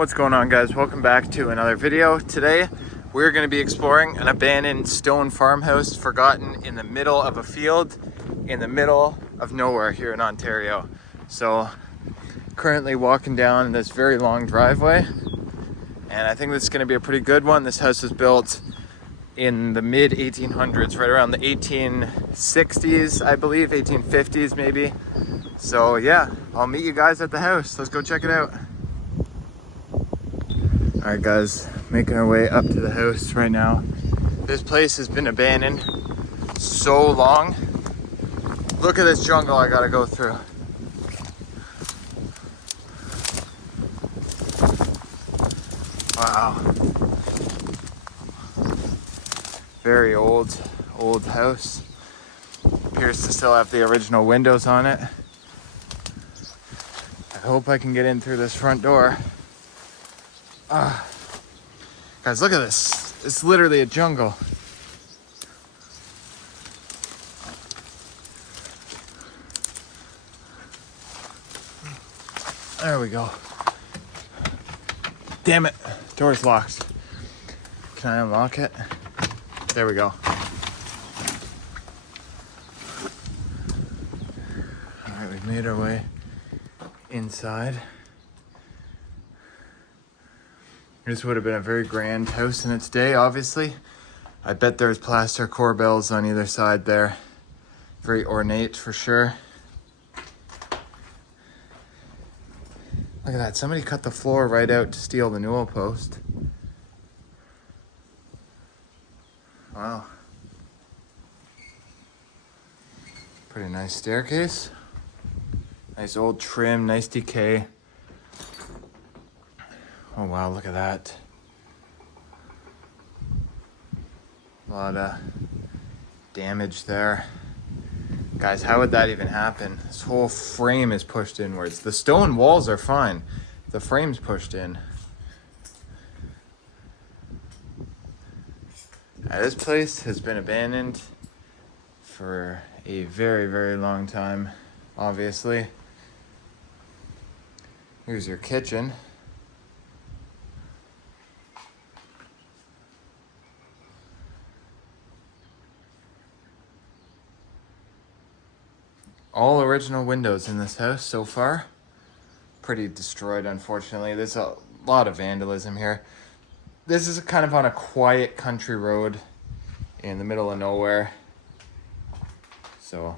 What's going on, guys? Welcome back to another video. Today we're going to be exploring an abandoned stone farmhouse forgotten in the middle of a field in the middle of nowhere here in Ontario. So currently walking down this very long driveway, and I think this is going to be a pretty good one. This house was built in the mid 1800s, right around the 1860s, I believe, 1850s maybe. So yeah, I'll meet you guys at the house. Let's go check it out. All right, guys, making our way up to the house right now. This place has been abandoned so long. Look at this jungle I gotta go through. Wow. Very old house. Appears to still have the original windows on it. I hope I can get in through this front door. Guys, look at this. It's literally a jungle. There we go. Damn it, door's locked. Can I unlock it? There we go. All right, we've made our way inside. This would have been a very grand house in its day, obviously. I bet there's plaster corbels on either side there. Very ornate for sure. Look at that, somebody cut the floor right out to steal the newel post. Wow. Pretty nice staircase. Nice old trim, nice decay. Oh wow, look at that. A lot of damage there. Guys, how would that even happen? This whole frame is pushed inwards. The stone walls are fine. The frame's pushed in. This place has been abandoned for a very, very long time, obviously. Here's your kitchen. All original windows in this house so far. Pretty destroyed, unfortunately. There's a lot of vandalism here. This is kind of on a quiet country road in the middle of nowhere. So,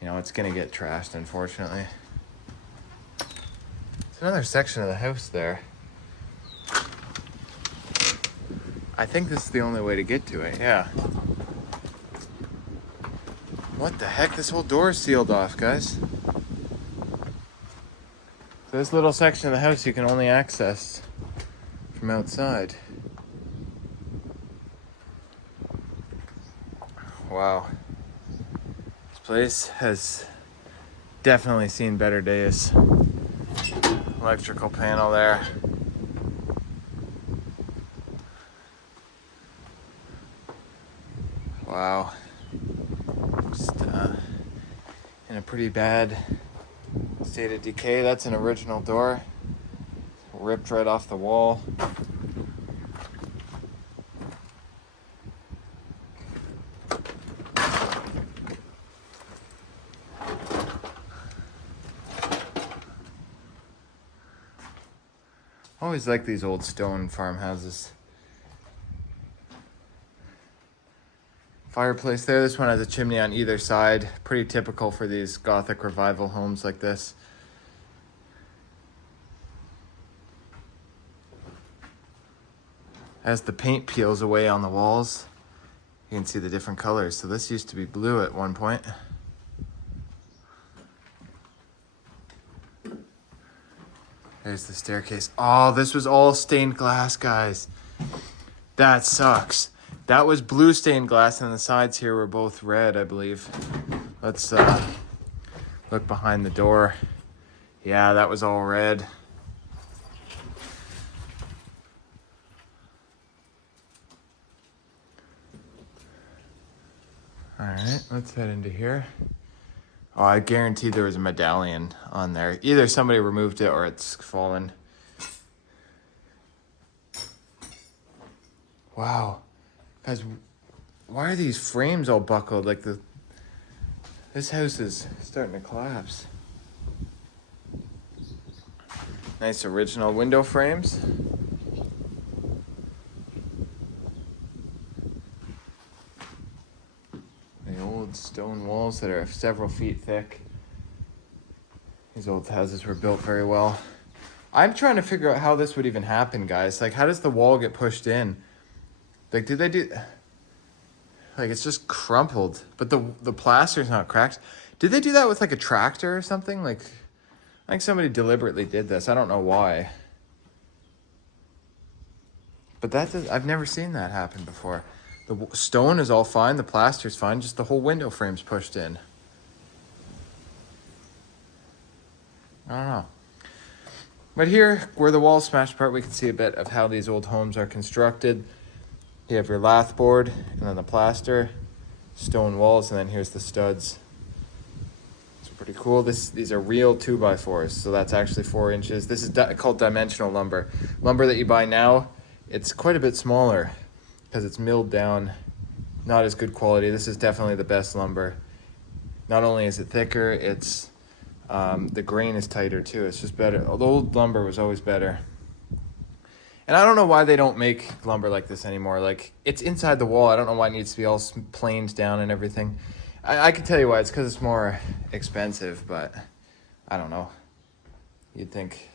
you know, it's gonna get trashed, unfortunately. There's another section of the house there. I think this is the only way to get to it, yeah. What the heck? This whole door is sealed off, guys. So this little section of the house you can only access from outside. Wow. This place has definitely seen better days. Electrical panel there. Wow. Just in a pretty bad state of decay. That's an original door. Ripped right off the wall. Always like these old stone farmhouses. Fireplace there. This one has a chimney on either side. Pretty typical for these Gothic revival homes like this. As the paint peels away on the walls, you can see the different colors. So this used to be blue at one point. There's the staircase. Oh, this was all stained glass, guys. That sucks. That was blue stained glass, and the sides here were both red, I believe. Let's look behind the door. Yeah, that was all red. All right, let's head into here. Oh, I guarantee there was a medallion on there. Either somebody removed it or it's fallen. Wow. Guys, why are these frames all buckled? Like this house is starting to collapse. Nice original window frames. The old stone walls that are several feet thick. These old houses were built very well. I'm trying to figure out how this would even happen, guys. Like, how does the wall get pushed in? Like, did they do... Like, it's just crumpled, but the plaster's not cracked. Did they do that with, like, a tractor or something? Like, I think somebody deliberately did this. I don't know why. But I've never seen that happen before. The stone is all fine. The plaster's fine. Just the whole window frame's pushed in. I don't know. But here, where the wall's smashed apart, we can see a bit of how these old homes are constructed. You have your lath board, and then the plaster, stone walls, and then here's the studs. It's pretty cool. These are real 2x4s, so that's actually 4 inches. This is called dimensional lumber. Lumber that you buy now, it's quite a bit smaller because it's milled down. Not as good quality. This is definitely the best lumber. Not only is it thicker, it's the grain is tighter too. It's just better. The old lumber was always better. And I don't know why they don't make lumber like this anymore. Like, it's inside the wall. I don't know why it needs to be all planed down and everything. I can tell you why. It's because it's more expensive, but I don't know. You'd think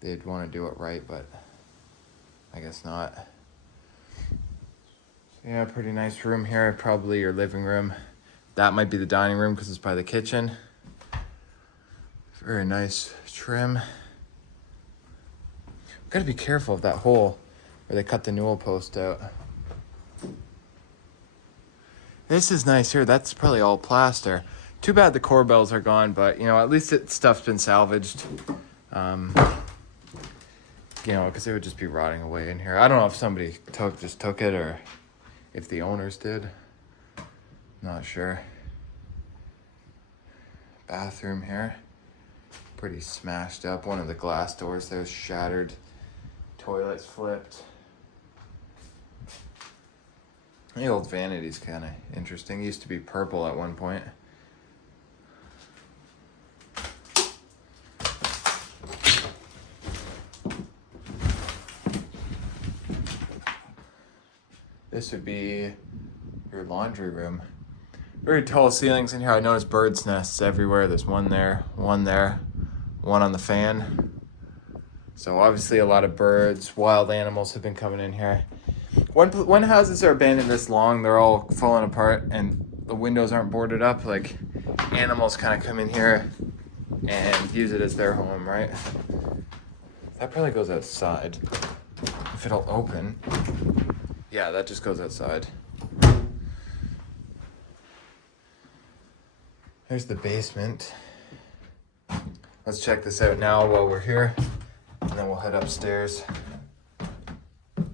they'd want to do it right, but I guess not. So yeah, pretty nice room here. Probably your living room. That might be the dining room because it's by the kitchen. Very nice trim. Gotta be careful of that hole where they cut the newel post out. This is nice here. That's probably all plaster. Too bad the corbels are gone, but you know, at least stuff's been salvaged. You know, because it would just be rotting away in here. I don't know if somebody just took it or if the owners did. Not sure. Bathroom here. Pretty smashed up. One of the glass doors there was shattered. Toilets flipped. The old vanity's kind of interesting. It used to be purple at one point. This would be your laundry room. Very tall ceilings in here. I noticed birds' nests everywhere. There's one there, one there, one on the fan. So obviously a lot of birds, wild animals have been coming in here. When houses are abandoned this long, they're all falling apart and the windows aren't boarded up. Like, animals kind of come in here and use it as their home, right? That probably goes outside. If it'll open. Yeah, that just goes outside. There's the basement. Let's check this out now while we're here, and then we'll head upstairs. I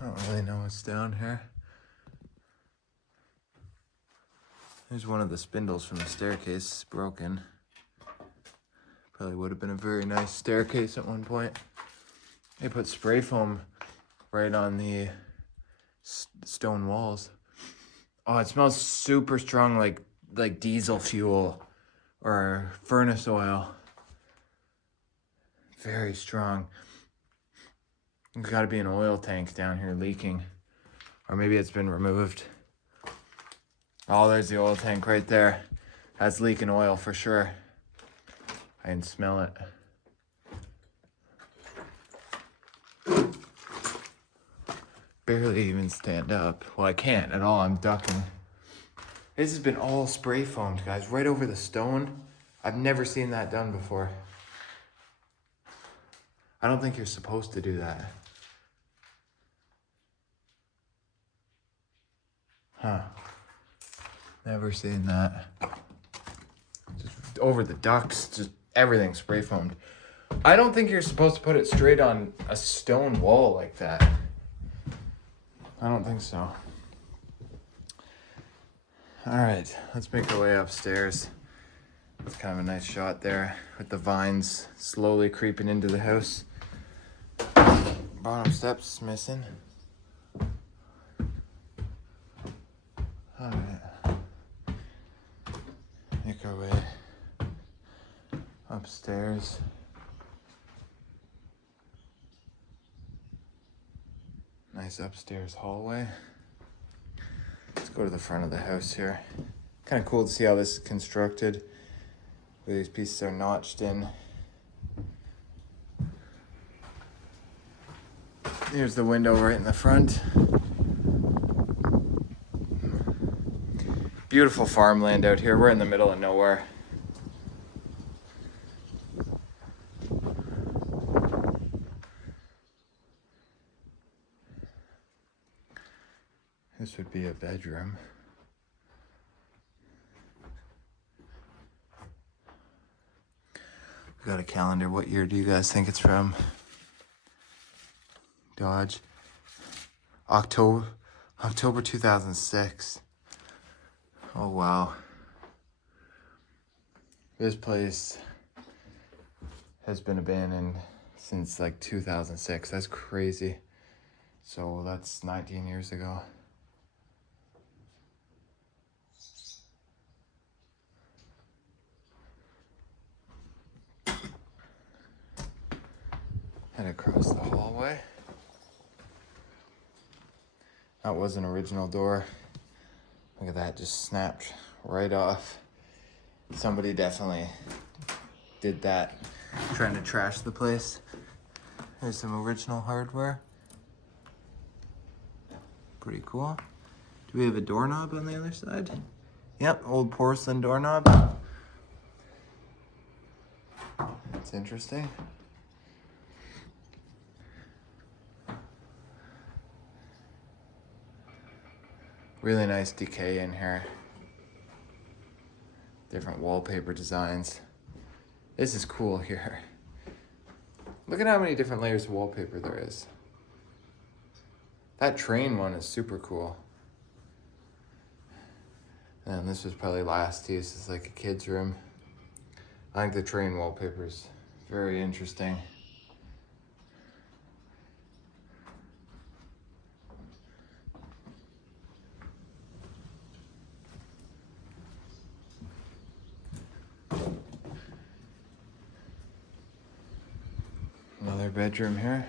don't really know what's down here. There's one of the spindles from the staircase broken. Probably would have been a very nice staircase at one point. They put spray foam right on the stone walls. Oh, it smells super strong, like diesel fuel or furnace oil. Very strong. There's got to be an oil tank down here leaking, or maybe it's been removed. Oh, there's the oil tank right there. That's leaking oil for sure. I can smell it. Barely even stand up. Well, I can't at all. I'm ducking. This has been all spray foamed, guys, right over the stone. I've never seen that done before. I don't think you're supposed to do that. Huh. Never seen that. Just over the ducts, just everything spray foamed. I don't think you're supposed to put it straight on a stone wall like that. I don't think so. All right, let's make our way upstairs. It's kind of a nice shot there with the vines slowly creeping into the house. Bottom steps missing. Alright. Make our way upstairs. Nice upstairs hallway. Let's go to the front of the house here. Kind of cool to see how this is constructed, where these pieces are notched in. Here's the window right in the front. Beautiful farmland out here. We're in the middle of nowhere. This would be a bedroom. We got a calendar. What year do you guys think it's from? Dodge. October 2006. Oh wow. This place has been abandoned since like 2006. That's crazy. So that's 19 years ago. Head across the hallway. That was an original door. Look at that, just snapped right off. Somebody definitely did that, trying to trash the place. There's some original hardware. Pretty cool. Do we have a doorknob on the other side? Yep, old porcelain doorknob. That's interesting. Really nice decay in here. Different wallpaper designs. This is cool here. Look at how many different layers of wallpaper there is. That train one is super cool. And this was probably last use as like a kid's room. I think the train wallpaper is very interesting. Another bedroom here.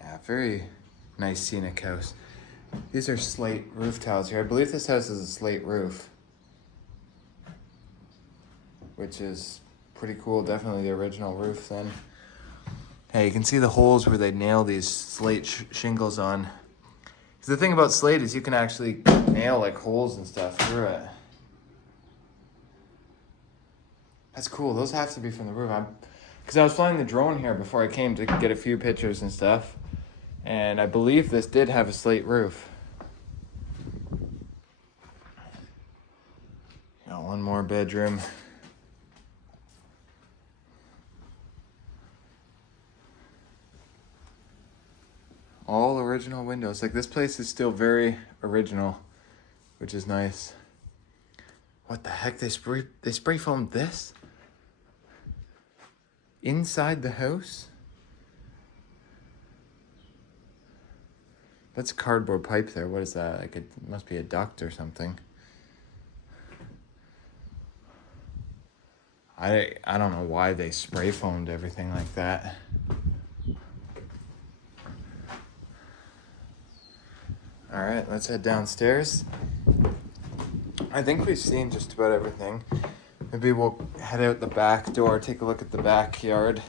Yeah, very nice scenic house. These are slate roof tiles here. I believe this house is a slate roof, which is pretty cool. Definitely the original roof then. Hey, you can see the holes where they nail these slate shingles on. 'Cause the thing about slate is you can actually nail like holes and stuff through it. That's cool. Those have to be from the roof. Because I was flying the drone here before I came to get a few pictures and stuff. And I believe this did have a slate roof. Got one more bedroom. All original windows. Like this place is still very original, which is nice. What the heck? They spray foamed this? Inside the house? That's a cardboard pipe there. What is that? Like it must be a duct or something. I don't know why they spray foamed everything like that. All right, let's head downstairs. I think we've seen just about everything. Maybe we'll head out the back door, take a look at the backyard.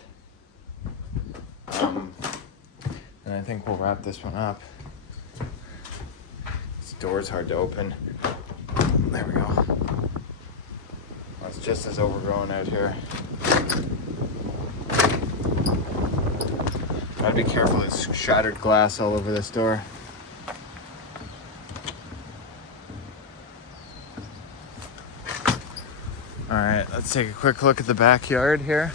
And I think we'll wrap this one up. This door's hard to open. There we go. Well, it's just as overgrown out here. Gotta be careful, there's shattered glass all over this door. All right, let's take a quick look at the backyard here.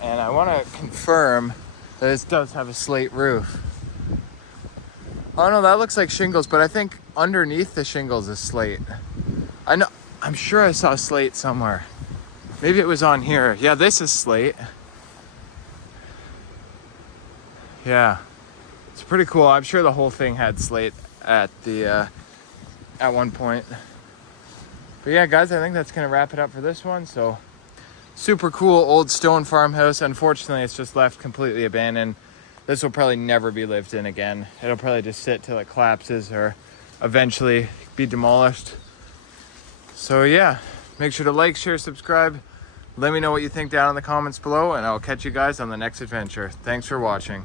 And I want to confirm that this does have a slate roof. Oh no, that looks like shingles, but I think underneath the shingles is slate. I'm sure I saw slate somewhere. Maybe it was on here. Yeah, this is slate. Yeah, it's pretty cool. I'm sure the whole thing had slate at the at one point. But yeah, guys, I think that's gonna wrap it up for this one. So super cool old stone farmhouse. Unfortunately, it's just left completely abandoned. This will probably never be lived in again. It'll probably just sit till it collapses or eventually be demolished. So yeah, make sure to like, share, subscribe. Let me know what you think down in the comments below, and I'll catch you guys on the next adventure. Thanks for watching.